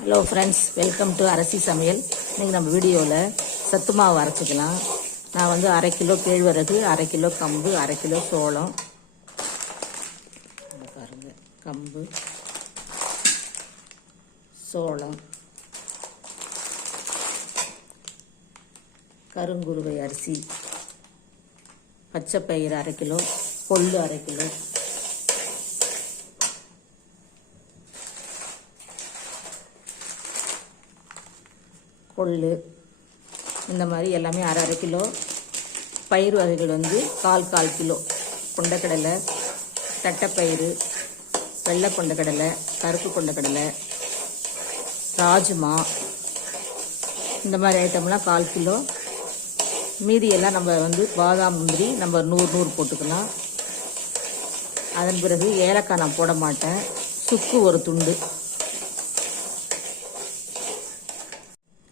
Hello friends welcome to Arasi சமையல் இன்றைக்கி நம்ம வீடியோவில் சத்து மாவு அரைச்சிக்கலாம். நான் வந்து அரை கிலோ கேழ்வரகு அரை கிலோ கம்பு அரை கிலோ சோளம். பாருங்கள் கம்பு சோளம் கருங்குருவை அரிசி பச்சை பயிறு அரை கிலோ கொள்ளு அரை கிலோ கொள்ளு இந்த மாதிரி எல்லாமே அரை அரை கிலோ. பயிர் வகைகள் வந்து கால் கால் கிலோ. கொண்டக்கடலை தட்டைப்பயிறு வெள்ளை கொண்டக்கடலை கருப்பு கொண்டக்கடலை ராஜ்மா. இந்த மாதிரி ஐட்டம்லாம் கால் கிலோ. மீதியெல்லாம் நம்ம வந்து பாதாம் முந்திரி நம்ம நூறு நூறு போட்டுக்கலாம். அதன் பிறகு ஏலக்காய் நான் போட மாட்டேன். சுக்கு ஒரு துண்டு.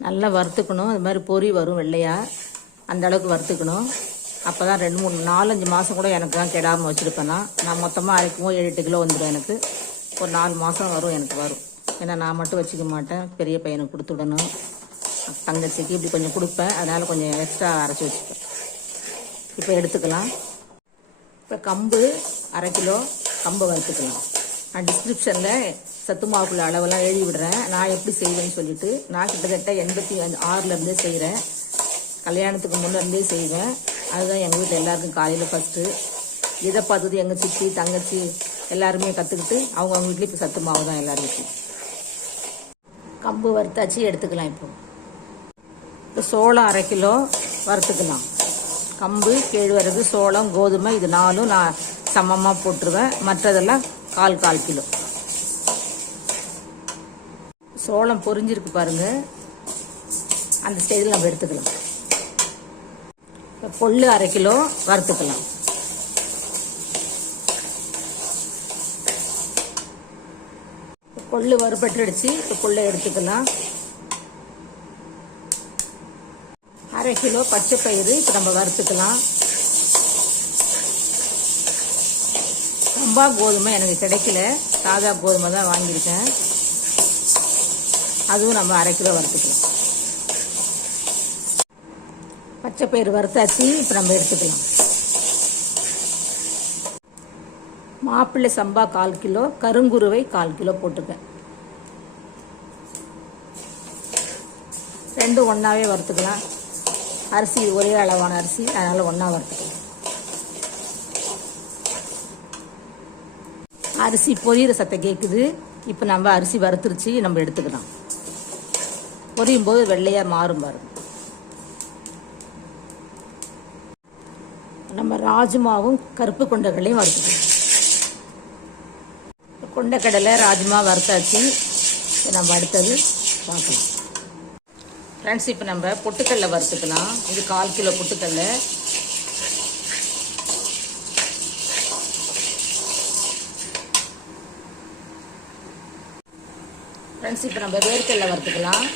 நல்லா வறுத்துக்கணும். அது மாதிரி பொறி வரும் வெள்ளையா. அந்த அளவுக்கு வறுத்துக்கணும். அப்போ தான் ரெண்டு மூணு நாலஞ்சு மாதம் கூட எனக்கு தான் கெடாமல் வச்சுருப்பேன். நான் மொத்தமாக அரைக்கும் ஏழு எட்டு கிலோ வந்துடும் எனக்கு. ஒரு நாலு மாதம் வரும் எனக்கு வரும். ஏன்னா நான் மட்டும் வச்சுக்க மாட்டேன். பெரிய பையனுக்கு கொடுத்துடணும் தங்கச்சிக்கு இப்படி கொஞ்சம் கொடுப்பேன். அதனால் கொஞ்சம் எக்ஸ்ட்ரா அரைச்சி வச்சுப்பேன். இப்போ எடுத்துக்கலாம். இப்போ கம்பு அரை கிலோ. கம்பு வறுத்துக்கலாம். நான் டிஸ்கிரிப்ஷனில் சத்து மாவுக்குள்ள அளவெல்லாம் எழுதி விடுறேன். நான் எப்படி செய்வேன்னு சொல்லிட்டு நான் கிட்டத்தட்ட எண்பத்தி அஞ்சு ஆறுலேருந்தே செய்கிறேன் கல்யாணத்துக்கு முன்னேருந்தே செய்வேன். அதுதான் எங்கள் வீட்டில் எல்லாருக்கும் காலையில் ஃபஸ்ட்டு இதை பார்த்தது எங்கள் சித்தி தங்கச்சி எல்லாருமே கற்றுக்கிட்டு அவங்கவுங்க அவங்க வீட்லேயும் இப்போ சத்து மாவு தான் எல்லார் வீட்லையும் கம்பு வறுத்தாச்சு எடுத்துக்கலாம் இப்போ. இப்போ சோளம் அரை கிலோ வறுத்துக்கலாம். கம்பு கேழ்வரகு சோளம் கோதுமை இது நாலும் நான் சமமாக போட்டுருவேன். மற்றதெல்லாம் கால் கால் கிலோ. சோளம் பொரிஞ்சிருக்கு பாருங்கள் அந்த ஸ்டேஜில் நம்ம எடுத்துக்கலாம். இப்போ கொள்ளு அரை கிலோ வறுத்துக்கலாம். கொள்ளு வறுபட்டுடுச்சு. இப்போ கொள்ளை எடுத்துக்கலாம். அரை கிலோ பச்சை பயிறு இப்போ நம்ம வறுத்துக்கலாம். சம்பா கோதுமை எனக்கு கிடைக்கல. சாதா கோதுமை தான் வாங்கியிருக்கேன். அதுவும் நம்ம அரை கிலோ வறுத்துக்கலாம். பச்சை பயிறு வறுத்தாச்சு இப்போ நம்ம எடுத்துக்கலாம். மாப்பிள்ளை சம்பா கால் கிலோ கருங்குருவை கால் கிலோ போட்டுக்கேன் ரெண்டும் ஒன்றாவே வறுத்துக்கலாம். அரிசி ஒரே அளவான அரிசி அதனால் ஒன்றா வறுத்துக்கலாம். அரிசி பொரியிற சத்தம் கேட்குது இப்போ நம்ம அரிசி வறுத்துருச்சு நம்ம எடுத்துக்கலாம். பொரியும் போது வெள்ளையாக மாறும் பாருங்க நம்ம ராஜ்மாவும் கருப்பு கொண்டக்கடலையும் வறுத்துக்கலாம். கொண்டக்கடலை ராஜ்மா வறுத்தாச்சு. இப்போ நம்ம அடுத்தது பார்க்கலாம். ஃப்ரெண்ட்ஸ் இப்போ நம்ம பொட்டுக்கடலை வறுத்துக்கலாம். இது கால் கிலோ பொட்டுக்கடலை. ஃப்ரெண்ட்ஸ் இப்போ நம்ம வேர்க்கடலை வறுத்துக்கலாம்.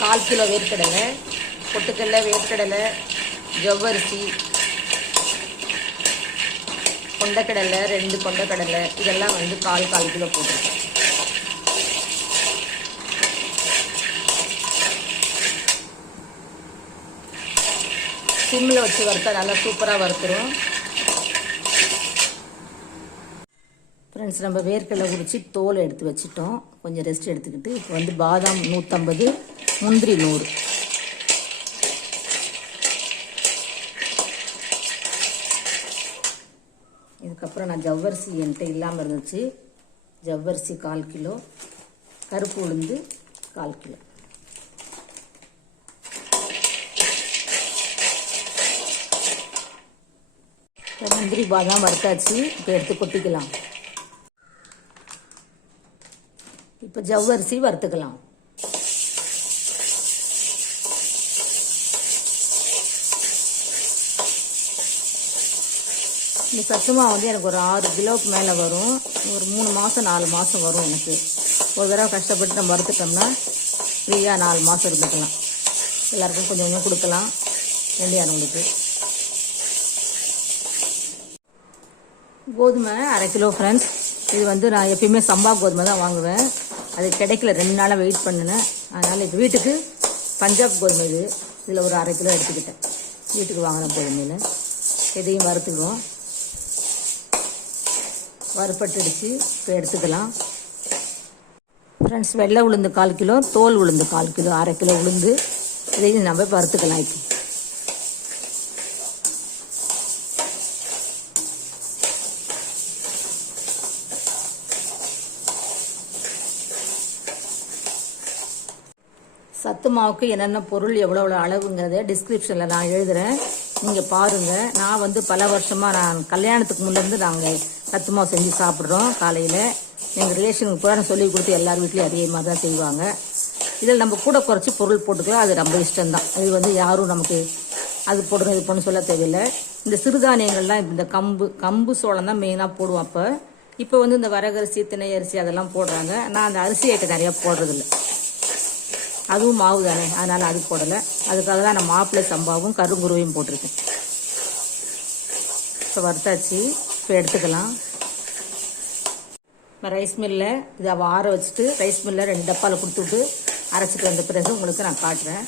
கால் கிலோ வேர்க்கடலை பொட்டுக்கடலை வேர்க்கடலை ஜவ்வரிசி கொண்டக்கடலை ரெண்டு கொண்டக்கடலை இதெல்லாம் வந்து கால் கால் கிலோ போட்டிருக்கேன். சிம்மில் வச்சு வறுத்தா நல்லா சூப்பராக வறுத்துரும். ஃப்ரெண்ட்ஸ் நம்ம வேர்க்கடலை குடிச்சு தோலை எடுத்து வச்சுட்டோம். கொஞ்சம் ரெஸ்ட் எடுத்துக்கிட்டு இப்போ வந்து பாதாம் நூற்றம்பது முந்திரி நூறு. இதுக்கப்புறம் நான் ஜவ்வரிசி என்கிட்ட இல்லாமல் இருந்துச்சு. ஜவ்வரிசி கால் கிலோ கருப்பு உளுந்து கால் கிலோ. முந்திரி பாதாம் வறுத்தாச்சு இப்போ எடுத்து கொட்டிக்கலாம். இப்போ ஜவ்வரிசி வறுத்துக்கலாம். இந்த சத்துமா வந்து எனக்கு ஒரு ஆறு கிலோவுக்கு மேலே வரும். ஒரு மூணு மாதம் நாலு மாதம் வரும் எனக்கு. ஒரு தடவை கஷ்டப்பட்டு நம்ம வறுத்துட்டோம்னா ஃப்ரீயாக நாலு மாதம் இருந்துக்கலாம். எல்லாருக்கும் கொஞ்சம் கொஞ்சம் கொடுக்கலாம். வேண்டியானவங்களுக்கு கோதுமை அரை கிலோ ஃப்ரெண்ட்ஸ் இது வந்து நான் எப்பயுமே சம்பா கோதுமை தான் வாங்குவேன். அது கிடைக்கல ரெண்டு நாளாக வெயிட் பண்ணினேன். அதனால் இப்போ வீட்டுக்கு பஞ்சாப் கோதுமை இது. இதில் ஒரு அரை கிலோ எடுத்துக்கிட்டேன். வீட்டுக்கு வாங்கின கோதுமையில் எதையும் வறுத்துக்குவோம். வறுப்பட்டுடுச்சு இப்போ எடுத்துக்கலாம். ஃப்ரெண்ட்ஸ் வெள்ளை உளுந்து கால் கிலோ தோல் உளுந்து கால் கிலோ அரை கிலோ உளுந்து. இதையும் நம்ம வறுத்துக்கலாம் இப்போ. சத்து மாவுக்கு என்னென்ன பொருள் எவ்வளோ எவ்வளோ அளவுங்கிறத டிஸ்கிரிப்ஷனில் நான் எழுதுகிறேன் நீங்கள் பாருங்கள் நான் வந்து பல வருஷமாக நான் கல்யாணத்துக்கு முன்னேருந்து நாங்கள் சத்து செஞ்சு சாப்பிட்றோம் காலையில். எங்கள் ரிலேஷனுக்கு கூட நான் சொல்லி கொடுத்து எல்லார் வீட்லேயும் அதே மாதிரி தான் செய்வாங்க. இதில் நம்ம கூட குறைச்சி பொருள் போட்டுக்கலாம். அது ரொம்ப இஷ்டம்தான். இது வந்து யாரும் நமக்கு அது போடுங்க இது பண்ணு சொல்ல தேவையில்லை. இந்த சிறுதானியங்கள்லாம் இந்த கம்பு கம்பு சோளம் தான் மெயினாக போடுவோம் அப்போ. இப்போ வந்து இந்த வரகரிசி திணை அரிசி அதெல்லாம் போடுறாங்க. நான் அந்த அரிசி ஐட்டம் நிறையா போடுறதில்ல. அதுவும் மாவு தானே? அதனால் அது போடலை. அதுக்காக தான் நான் மாப்பிள்ளை சம்பாவும் கருங்குருவையும் போட்டிருக்கேன். இப்போ வறுத்தாச்சு. இப்போ எடுத்துக்கலாம். இப்போ ரைஸ் மில்லில் இதை ஆற வச்சுட்டு ரைஸ் மில்லில் ரெண்டு டப்பாவில் கொடுத்துட்டு அரைச்சிட்டு வந்த பிறகு உங்களுக்கு நான் காட்டுறேன்.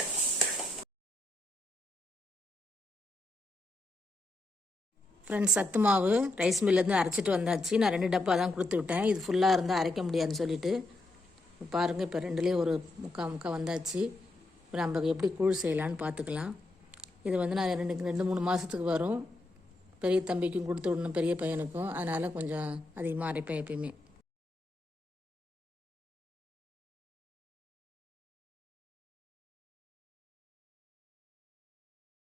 ஃப்ரெண்ட்ஸ் சத்து மாவு ரைஸ் மில்லேருந்து அரைச்சிட்டு வந்தாச்சு. நான் ரெண்டு டப்பா தான் கொடுத்து விட்டேன். இது ஃபுல்லாக இருந்தால் அரைக்க முடியாதுன்னு சொல்லிட்டு. பாருங்கள் இப்போ ரெண்டுலேயும் ஒரு முக்கால் முக்கால் வந்தாச்சு. இப்போ நம்ம எப்படி கூழ் செய்யலான்னு பார்த்துக்கலாம் இது வந்து நான் ரெண்டு ரெண்டு மூணு மாதத்துக்கு வரும். பெரிய தம்பிக்கும் கொடுத்து விடணும் பெரிய பையனுக்கும். அதனால் கொஞ்சம் அதிகமாக அரைப்பேன் எப்பயுமே.